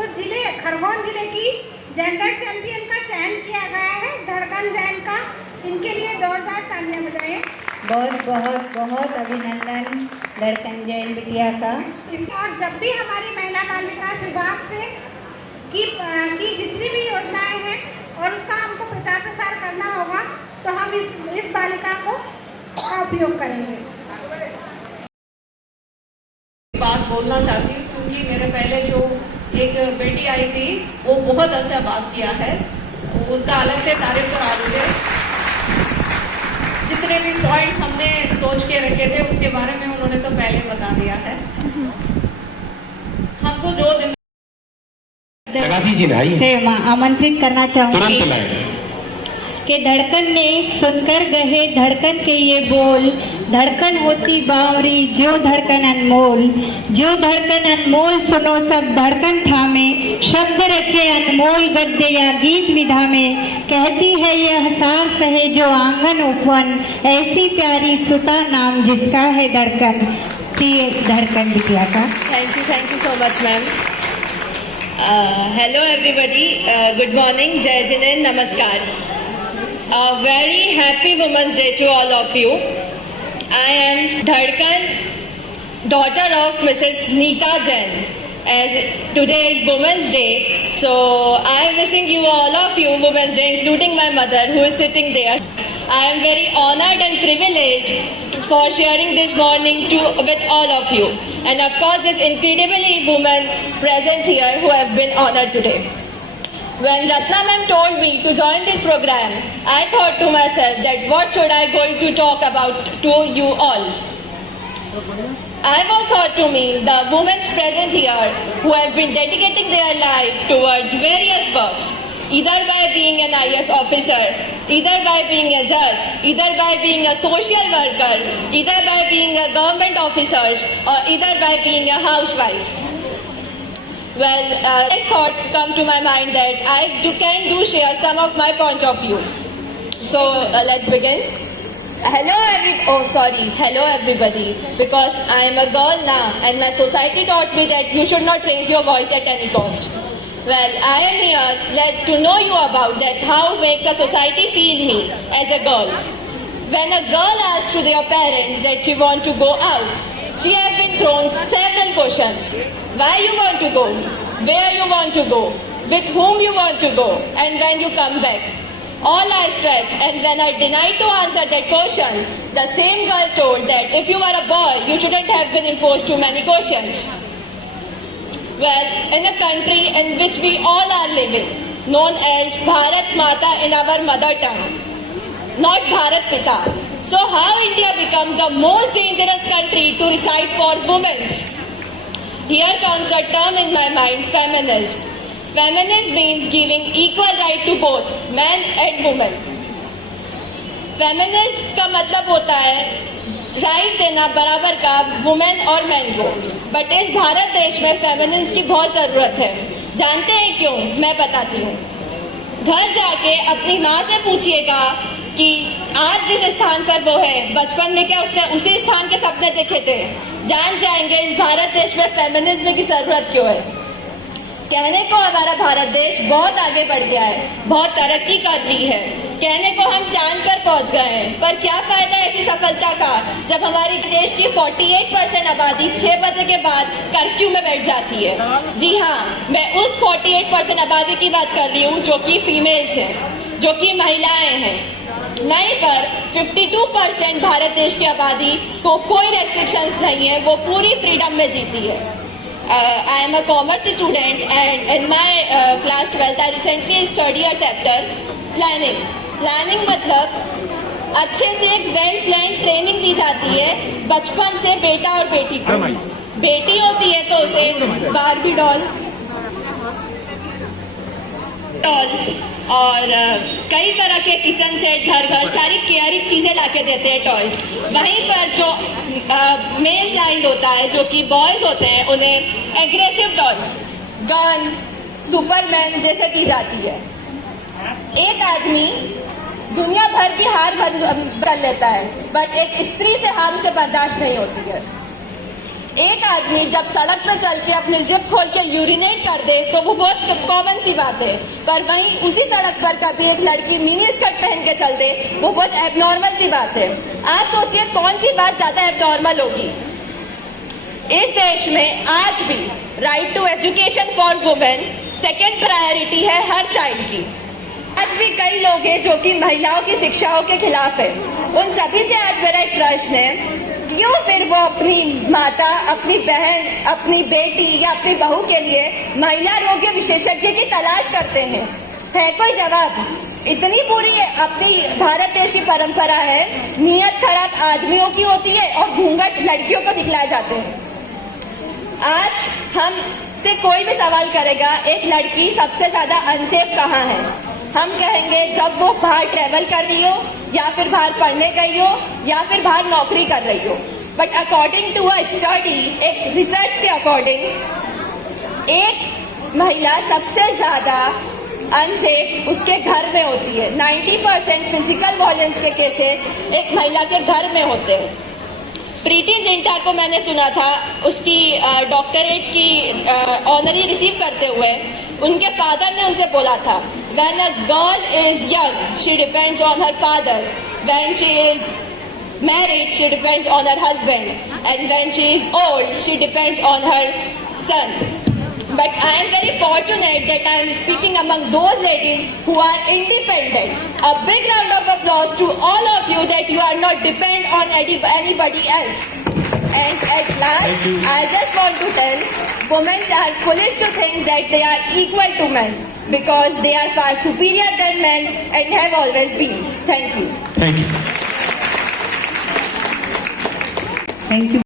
तो खरगोन जिले की जेंडर चैंपियन का चयन किया गया है, धड़कन जैन का। इनके लिए जोरदार तालियां बजाएं। बहुत बहुत बहुत अभिनंदन धड़कन जैन बिटिया का। और जब भी हमारी महिला बाल विकास विभाग से की जितनी भी योजनाएं हैं और उसका हमको प्रचार प्रसार करना होगा तो हम इस बालिका को उपयोग करेंगे। बात बोलना चाहती हूँ क्योंकि मेरे पहले जो एक बेटी आई थी वो बहुत अच्छा बात किया है, उनका अलग से तारीफ करा दूँगे। जितने भी पॉइंट हमने सोच के रखे थे उसके बारे में उन्होंने तो पहले बता दिया है। हमको 2 दिन से आमंत्रित करना चाहूँगी कि धड़कन ने सुनकर गहे धड़कन के ये बोल, धड़कन होती बावरी जो धड़कन अनमोल, जो धड़कन अनमोल सुनो सब धड़कन थामे, शब्द रचे अनमोल गद्य या गीत विधा में, कहती है ये हसार सहे जो आंगन उपवन, ऐसी प्यारी सुता नाम जिसका है धड़कन। धड़कन बिटिया का। Thank you so much ma'am. Hello everybody, good morning, जय जिनेन, नमस्कार। Very happy Women's Day to all of you. I am Dhadkan, daughter of Mrs. Neeta Jain. As today is Women's Day, so I am wishing you all of you Women's Day, including my mother who is sitting there. I am very honored and privileged for sharing this morning with all of you. And of course, this incredibly women present here who have been honored today. When Ratna ma'am told me to join this program, I thought to myself that what should I going to talk about to you all. I was thought to me the women present here who have been dedicating their life towards various works, either by being an IAS officer, either by being a judge, either by being a social worker, either by being a government officer, or either by being a housewife. Well, next thought come to my mind that I can share some of my point of view. So let's begin. Hello everybody, because I am a girl now and my society taught me that you should not raise your voice at any cost. Well, I am here to know you about that how makes a society feel me as a girl. When a girl asks to their parents that she want to go out, she has been thrown several questions. Why you want to go? Where you want to go? With whom you want to go? And when you come back? All I stretch, and when I denied to answer that question, the same girl told that if you were a boy, you shouldn't have been imposed too many questions. Well, in a country in which we all are living, known as Bharat Mata in our mother tongue, not Bharat Pita. So how India become the most dangerous country to reside for women? Here comes a term in my mind, feminism. Feminism means giving equal right to both men and women. Feminism का मतलब होता है right देना बराबर का women और man को। But इस भारत देश में फेमिनिज्म की बहुत ज़रूरत है। जानते हैं क्यों? मैं बताती हूँ। घर जाके अपनी माँ से पूछिएगा कि आज जिस स्थान पर वो है, बचपन में क्या उसने उसी स्थान के सपने देखे थे? जान जाएंगे इस भारत देश में फेमिनिज्म की ज़रूरत क्यों है। कहने को हमारा भारत देश बहुत आगे बढ़ गया है, बहुत तरक्की कर ली है, कहने को हम चांद पर पहुंच गए हैं, पर क्या फायदा ऐसी सफलता का जब हमारी देश की 48% आबादी 6 बजे के बाद कर्फ्यू में बैठ जाती है। जी हाँ, मैं उस 48% आबादी की बात कर रही हूँ जो कि फीमेल्स हैं, जो कि महिलाएं हैं। वहीं पर 52% भारत देश की आबादी को कोई रेस्ट्रिक्शंस नहीं है, वो पूरी फ्रीडम में जीती है। I am a commerce student and in my class 12th I recently studied a chapter planning. Planning मतलब अच्छे से एक वेल प्लान ट्रेनिंग दी जाती है बचपन से बेटा और बेटी को। बेटी होती है तो उसे बार्बी डॉल और कई तरह के किचन सेट घर सारी केयरिंग चीज़ें लाके देते हैं टॉयज। वहीं पर जो मेल चाइल्ड होता है, जो कि बॉयज होते हैं, उन्हें एग्रेसिव टॉयज, गन, सुपरमैन जैसे की जाती है। एक आदमी दुनिया भर की हार कर लेता है, बट एक स्त्री से हार उसे बर्दाश्त नहीं होती है। एक आदमी जब सड़क पे चल के अपने जिप खोल के यूरिनेट कर दे तो वो बहुत कॉमन सी बात है, पर वहीं उसी सड़क पर कभी एक लड़की मिनी स्कर्ट पहन के चल दे वो बहुत एबनॉर्मल सी बात है। आप सोचिए कौन सी बात ज्यादा एबनॉर्मल होगी। इस देश में आज भी right to education for women second priority है हर चाइल्ड की। आज भी कई लोग हैं जो कि महिलाओं की शिक्षाओं के खिलाफ है। उन सभी से आज मेरा एक प्रश्न है, क्यों फिर वो अपनी माता, अपनी बहन, अपनी बेटी या अपनी बहू के लिए महिला रोग विशेषज्ञ की तलाश करते हैं? है कोई जवाब? इतनी बुरी अपनी भारत देश की परंपरा है, नीयत खराब आदमियों की होती है और घूंघट लड़कियों को दिखलाए जाते हैं। आज हम से कोई भी सवाल करेगा एक लड़की सबसे ज्यादा अनसेफ कहाँ है, हम कहेंगे जब वो बाहर ट्रेवल कर रही हो या फिर बाहर पढ़ने गई हो या फिर बाहर नौकरी कर रही हो। But according to a study, एक रिसर्च के अकॉर्डिंग, एक महिला सबसे ज्यादा अनसेफ उसके घर में होती है। 90% फिजिकल वायलेंस के केसेस एक महिला के घर में होते हैं। प्रीति जिंटा को मैंने सुना था उसकी डॉक्टरेट की ऑनरी रिसीव करते हुए उनके फादर ने उनसे बोला था, when a girl is young she depends on her father, when she is married she depends on her husband, and when she is old she depends on her son. But I am very fortunate that I am speaking among those ladies who are independent. A big round of applause to all of you that you are not dependent on anybody else. And at last, I just want to tell, women are foolish to think that they are equal to men because they are far superior than men and have always been. Thank you. Thank you. Thank you.